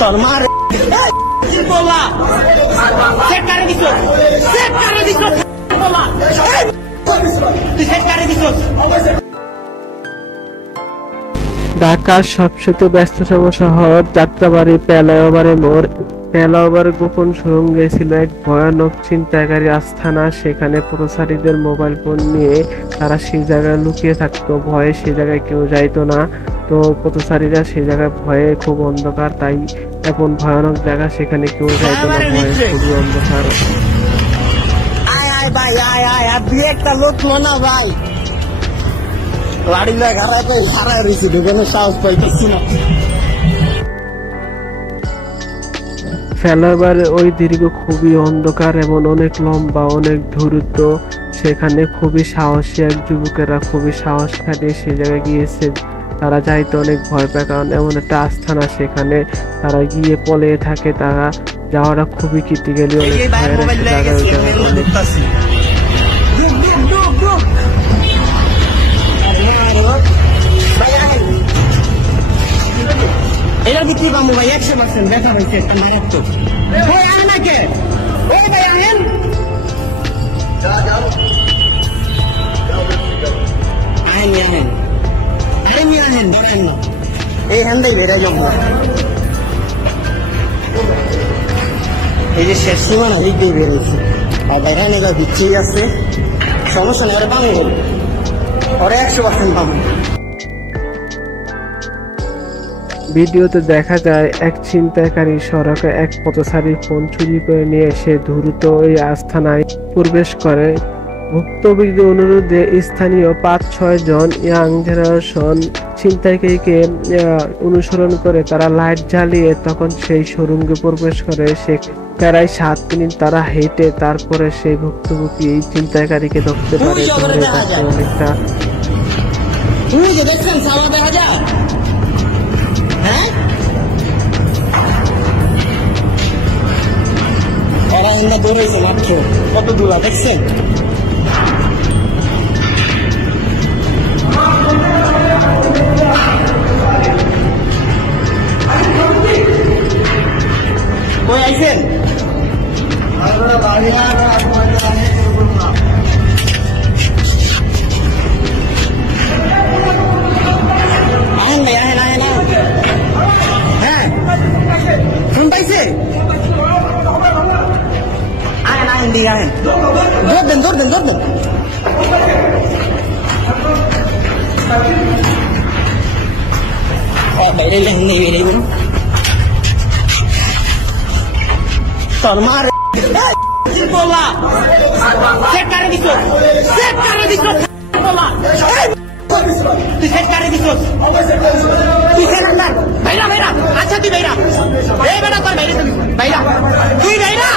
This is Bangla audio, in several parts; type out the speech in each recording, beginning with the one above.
তোর মার বলা সেট করে দিছ বলা তুই সেট করে দিছ। ঢাকার সবচেয়ে ব্যস্ততম শহর যাত্রাবাড়ী ফ্লাইওভারের মোড়। ফ্লাইওভার গোপন সুড়ঙ্গে ছিল এক ভয়ানক ছিনতাইকারী আস্তানা। সেখানে পথচারীদের মোবাইল ফোন নিয়ে তারা সেই জায়গায় লুকিয়ে থাকতো। ভয়ে সেই জায়গায় কেউ যাইতো না। তো পথচারীরা সেই জায়গায় ভয়ে, খুব অন্ধকার, তাই এমন ভয়ানক জায়গা, সেখানে কেউ যাইতো না, ভয়ে খুবই অন্ধকার। ভাই আয় আয় আর দুই একটা লোক না ভাই লাড়ি লাগাতে হারায় রয়েছে, দোকানে সাহস পাইতেছি না। ফ্লাইওভারের ওই দীর্ঘ খুবই অন্ধকার এবং অনেক লম্বা, অনেক দূরত্ব। সেখানে খুবই সাহসী এক যুবকেরা খুবই সাহস খাটিয়ে সে জায়গায় গিয়েছে। তারা যাইতে অনেক ভয় পায়, কারণ এমন একটা আস্তানা, সেখানে তারা গিয়ে পলিয়ে থাকে। তারা যাওয়াটা খুবই ক্রিটিক্যালি অনেক ভয়ের একটা জায়গা। এটার ভিত্তি পাবো ভাই 100% ব্যথা হয়েছে, একটা মারাত্মক। ওই আয় না কে, ওই ভাই আহেন, আহেন ধরেন না, এই হ্যান্ডাই বেড়াই যাবো। এই যে শেষ সীমানা দিক দিয়ে বেরোচ্ছে, আর বাইরে নেগা ভিচ্ছেই আছে, সমস্যা নেই, ওরা পাবো, ওরা 100% পাবো। ভিডিওতে দেখা যায় এক ছিনতাইকারী সড়কে এক পথচারীর ফোন চুরি করে নিয়ে এসে দ্রুত ওই আস্তানায় প্রবেশ করে। ভুক্তভোগীর অনুরোধে স্থানীয় 5-6 জন ইয়াং জেনারেশন ছিনতাইকারীকে অনুসরণ করে তারা লাইট জ্বালিয়ে তখন সেই সুড়ঙ্গে প্রবেশ করে। সে প্রায় 7 মিনিট তারা হেঁটে তারপরে সেই ভুক্তভোগী এই ছিনতাইকারীকে ধরতে পারে। অনেকটা দৌড়াইছে মাত্র, কত দূর দেখছেন? কই আইছেন? আহেন ভাই, আহেন আহেন। হ্যাঁ ফোন পাইছে? ধরবেন তোর মার বলা সেট করে দিছ বলা তুই সেট করে দিছ, তুই সেট ভাইরা ভাইরা। আচ্ছা তুই ভাইরা, এই বেটা তোর ভাইরা, তুমি ভাইরা, তুই ভাইরা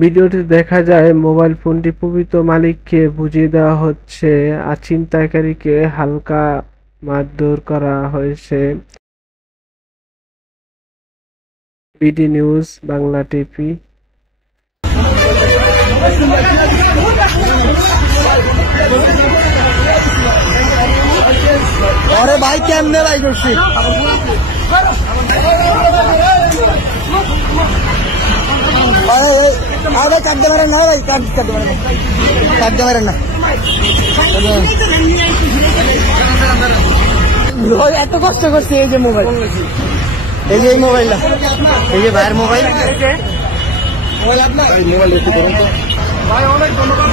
ভিডিওতে দেখা যায় মোবাইল ফোনটি প্রকৃত মালিককে বুঝিয়ে দেওয়া হচ্ছে আর ছিনতাইকারীকে হালকা মারধর করা হয়েছে। BD news Bangla TV. আরে ভাই কেমনে ভাই করছি আরে কাটতে পারেন না ভাই, কাটতে পারেন না। এত কষ্ট করছে এই যে মোবাইল, এই যে মোবাইলটা, এই যে ভাইয়ের মোবাইল, মোবাইল আপনার মোবাইল ভাই, অনেক ধন্যবাদ।